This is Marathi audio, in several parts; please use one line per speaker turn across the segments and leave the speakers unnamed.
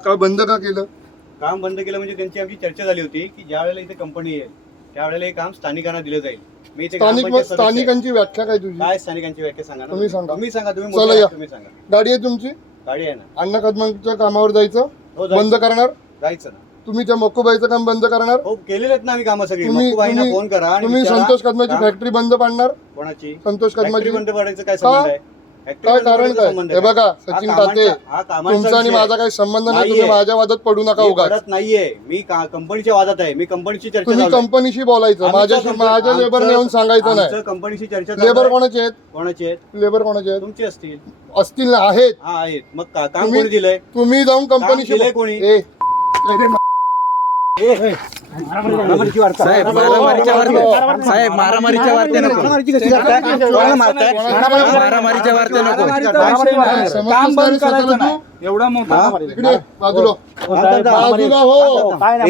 का बंद का केलं?
काम बंद केलं म्हणजे त्यांची आमची चर्चा झाली होती की ज्या वेळेला इथे कंपनी येईल त्यावेळेला हे काम स्थानिकांना दिलं जाईल. मी इथे
स्थानिकांची व्याख्या काय तुझी?
काय स्थानिकांची व्याख्या सांगा ना.
तुम्ही सांगा.
तुम्ही सांगा. तुम्ही
चला
मोठे
या.
आहात, तुम्ही सांगा.
गाडी आहे तुमची?
गाडी आहे ना.
अण्णा कदमांच्या कामावर जायचं,
हो, जायचं.
बंद करणार?
जायचं ना.
तुम्ही त्या मक्कोबाईचं काम बंद करणार?
हो, केलेले आहेत ना आम्ही कामं सगळी.
तुम्ही
मक्कूबाईंना फोन करा आणि
तुम्ही
विचारा.
संतोष कदमाची फॅक्टरी बंद पाडणार?
कोणाची?
संतोष
फॅक्टरी
कदमाची.
बंद पडायचं काय संबंध आहे? फॅक्टरी
काय
बंद
कारण
पडायचं
काय?
संबंध
हे
काय?
बघा सचिन ताते,
हा कामांचा
तुमचा आणि
विषय
माझा काही संबंध नाही.
नाहीये.
तुम्ही माझ्या वादात पडू नका
मी
उगाच.
पडत नाहीये. मी कंपनीच्या वादात आहे. मी कंपनीची चर्चा
तुम्ही
चालू आहे.
कंपनीशी बोलायचं,
आमचं
माझ्या लेबर येऊन सांगायचं नाही.
आमचं कंपनीची चर्चा चालू
लेबर
आहे.
कोणाचे आहेत?
कोणाची आहेत?
लेबर कोणाचे आहेत?
तुमची असतील.
असतील ना, आहेत.
हा, आहेत. मग काम
तुम्ही-
कोणी दिलंय?
तुम्ही जाऊन
काम
कंपनीशी
दिलंय कोणी?
साहेब मारामारीच्या वार्ते, साहेब मारामारीच्या वार्ते नको, मारामारीच्या वार्ते नको.
काम बंद करायचं नाही. एवढा मोठा
इकडे बाजूला बाजूला हो,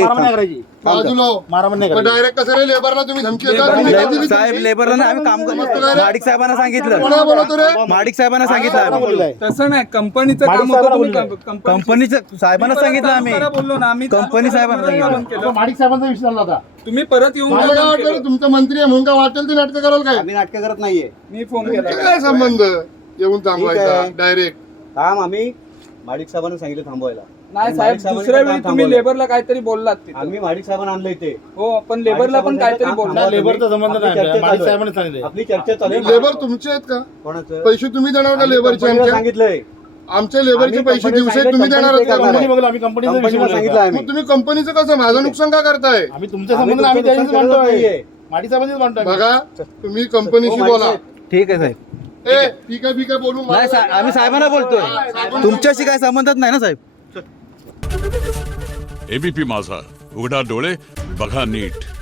बाजूला डायरेक्ट कसं रे लेबरला तुम्ही धमकी देता? तुम्ही काय दिली
साहेब
धमकी?
लेबरला आम्ही काम माडिक साहेबांना सांगितलं,
कोणाला बोलवतो रे?
माडिक साहेबांना सांगितलं आम्ही.
तसं नाही. कंपनीचं काम होतं. तुम्ही
कंपनीचं साहेबांना सांगितलं आम्ही.
बोललो ना आम्ही.
कंपनी साहेबांना सांगितलं.
माडिक साहेबांचा विषय झाला होता.
तुम्ही परत येऊन
मला काय वाटलं रे, तुमचा मंत्री आहे म्हणून काय वाटेल ते नाटकं कराल काय?
आम्ही नाटकं करत नाहीये.
मी फोन केला.
काय संबंध येऊन थांबवायचा
आहे.
डायरेक्ट?
काम आम्ही माडिक साहेबांना सांगितलं थांबवायला.
नाही साहेब,
माडिक साहेबांनी
दुसऱ्या
पण
वेळी
काम
तुम्ही
थांबवलं.
लेबरला काहीतरी बोललात तिथं.
आम्ही माडिक साहेबांना आणलं इथे.
हो, पण लेबरला पण काहीतरी बोलला.
लेबरचा संबंध
आपली
नाही.
चर्चा
माडिक
चालू आहे.
साहेबांनी सांगितले.
आपली चर्चा चालू आहे.
लेबर तुमचे आहेत का?
कोणाचं?
पैसे तुम्ही देणार का
आम्ही
लेबरचे?
कंपनीला
आमच्या
सांगितलंय.
आमच्या लेबरचे
आम्ही
पैसे
कंपनीला
दिवसे
सांगितलं,
तुम्ही देणार आहात का?
कंपनी
कंपनी बघलं, आम्ही कंपनीचा विषय
कंपनीला
बोललो
सांगितलं
होता.
आम्ही.
मग तुम्ही कंपनीचं कसं माझं नुकसान का करताय?
आम्ही तुमच्या
आम्ही
संबंध आम्ही
तुमचं
त्याच्याशी
नुकसान करत
म्हणतोय.
नाहीये.
माडिक साहेबांनीच म्हणतोय.
बघा तुम्ही कंपनीशी
हो,
बोला.
ठीक आहे साहेब.
ए ठीक आहे बोलू
नाही आम्ही साहेबांना बोलतोय, तुमच्याशी काय संबंधच नाही ना साहेब.
एबीपी माझा, उघडा डोळे बघा नीट.